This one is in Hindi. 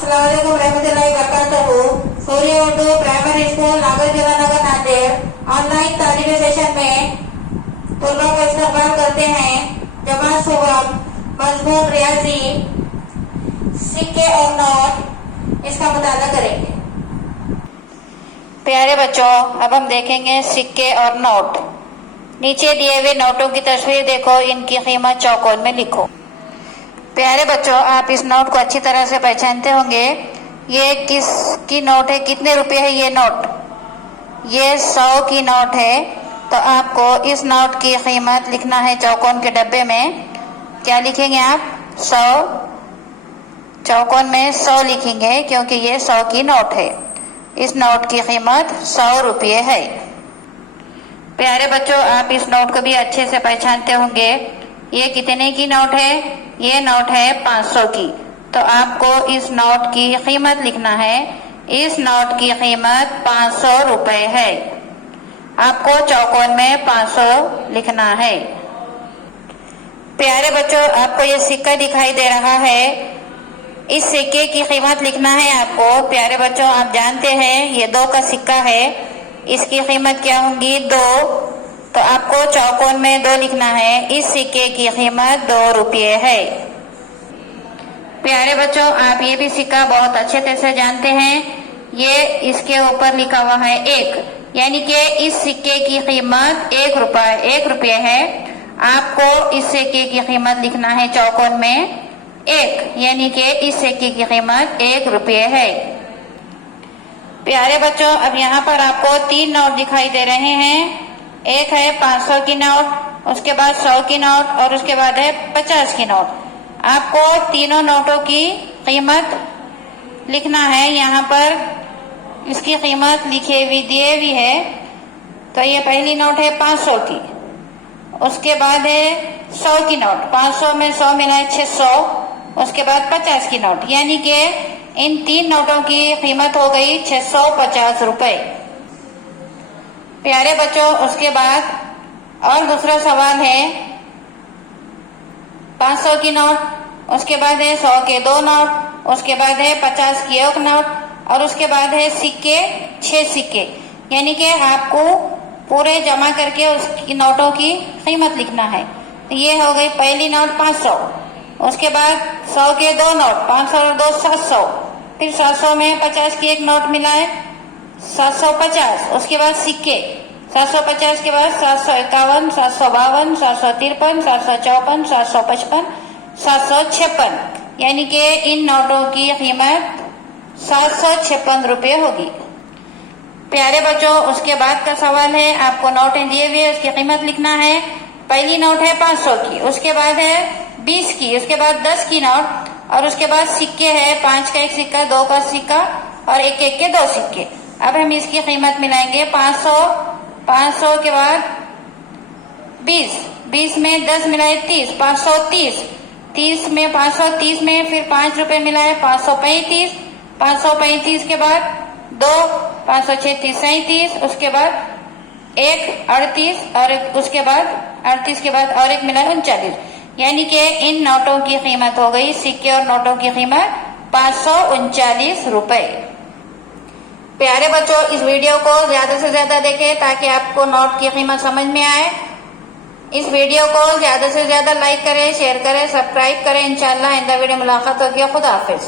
अस्सलाम वालेकुम रहमतुल्लाहि वबरकातुहू। सूर्य उर्दू प्राइमरी स्कूल नागरजुला नगर नांदेड़ ऑनलाइन तालीमी सेशन में तलबा का इस्तकबाल करते हैं। जमात सुबह मजमून रियाजी सिक्के और नोट, इसका मुताला करेंगे। प्यारे बच्चों, अब हम देखेंगे सिक्के और नोट। नीचे दिए हुए नोटों की तस्वीर देखो, इनकी कीमत चौकोर में लिखो। प्यारे बच्चों, आप इस नोट को अच्छी तरह से पहचानते होंगे। ये किसकी नोट है, कितने रुपए है ये नोट? ये 100 की नोट है। तो आपको इस नोट की कीमत लिखना है चौकोन के डब्बे में। क्या लिखेंगे आप? 100। चौकोन में 100 लिखेंगे क्योंकि ये 100 की नोट है। इस नोट की कीमत 100 रुपये है। प्यारे बच्चों, आप इस नोट को भी अच्छे से पहचानते होंगे। ये कितने की नोट है? ये नोट है 500 की। तो आपको इस नोट की कीमत लिखना है। इस नोट की कीमत 500 रुपये है। आपको चौकोन में 500 लिखना है। प्यारे बच्चों, आपको ये सिक्का दिखाई दे रहा है। इस सिक्के की कीमत लिखना है आपको। प्यारे बच्चों, आप जानते हैं ये 2 का सिक्का है। इसकी कीमत क्या होगी? 2। तो आपको चौकोन में 2 लिखना है। इस सिक्के की कीमत 2 रुपये है। प्यारे बच्चों, आप ये भी सिक्का बहुत अच्छे तरह से जानते हैं। ये इसके ऊपर लिखा हुआ है 1, यानी कि इस सिक्के की कीमत 1 रुपये है। आपको इस सिक्के की कीमत लिखना है चौकोन में 1, यानी कि इस सिक्के की कीमत 1 रुपये है। प्यारे बच्चों, अब यहाँ पर आपको 3 नोट दिखाई दे रहे हैं। एक है 500 की नोट, उसके बाद 100 की नोट और उसके बाद है 50 की नोट। आपको तीनों नोटों की कीमत लिखना है। यहाँ पर इसकी कीमत दिए हुई है। तो ये पहली नोट है 500 की, उसके बाद है 100 की नोट। 500 में 100 मिलाए 600। उसके बाद 50 की नोट, यानी कि इन 3 नोटों की कीमत हो गई 650 रुपए। प्यारे बच्चों, उसके बाद और दूसरा सवाल है 500 की नोट, उसके बाद है 100 के 2 नोट, उसके बाद है 50 की 1 नोट और उसके बाद है सिक्के 6 सिक्के, यानी कि आपको पूरे जमा करके उसकी नोटों की कीमत लिखना है। ये हो गई पहली नोट 500, उसके बाद 100 के 2 नोट, 500 और 2 700, फिर 700 में 50 की 1 नोट मिलाए 750। उसके बाद सिक्के 750 के बाद 751, 752, 753, 754, 755, 756, यानी कि इन नोटों की कीमत 756 रुपये होगी। प्यारे बच्चों, उसके बाद का सवाल है, आपको नोटें दिए हुए उसकी कीमत लिखना है। पहली नोट है 500 की, उसके बाद है 20 की, उसके बाद 10 की नोट और उसके बाद सिक्के है 5 का 1 सिक्का, 2 का सिक्का और 1 के 2 सिक्के। अब हम इसकी कीमत मिलाएंगे। 500 के बाद 20 में 10 मिलाए 30, 530। 30 में 530 में फिर 5 रुपए मिलाए 535। 535 के बाद 2, 536 37, उसके बाद 1 38 और उसके बाद 38 के बाद और 1 मिलाए 39, यानी कि इन नोटों की कीमत हो गई, सिक्के और नोटों की कीमत 539 रुपए। प्यारे बच्चों, इस वीडियो को ज्यादा से ज्यादा देखें ताकि आपको नोट की कीमत समझ में आए। इस वीडियो को ज्यादा से ज्यादा लाइक करें, शेयर करें, सब्सक्राइब करें। इंशाल्लाह आइंदा वीडियो मुलाकात होगी। खुदा हाफिज।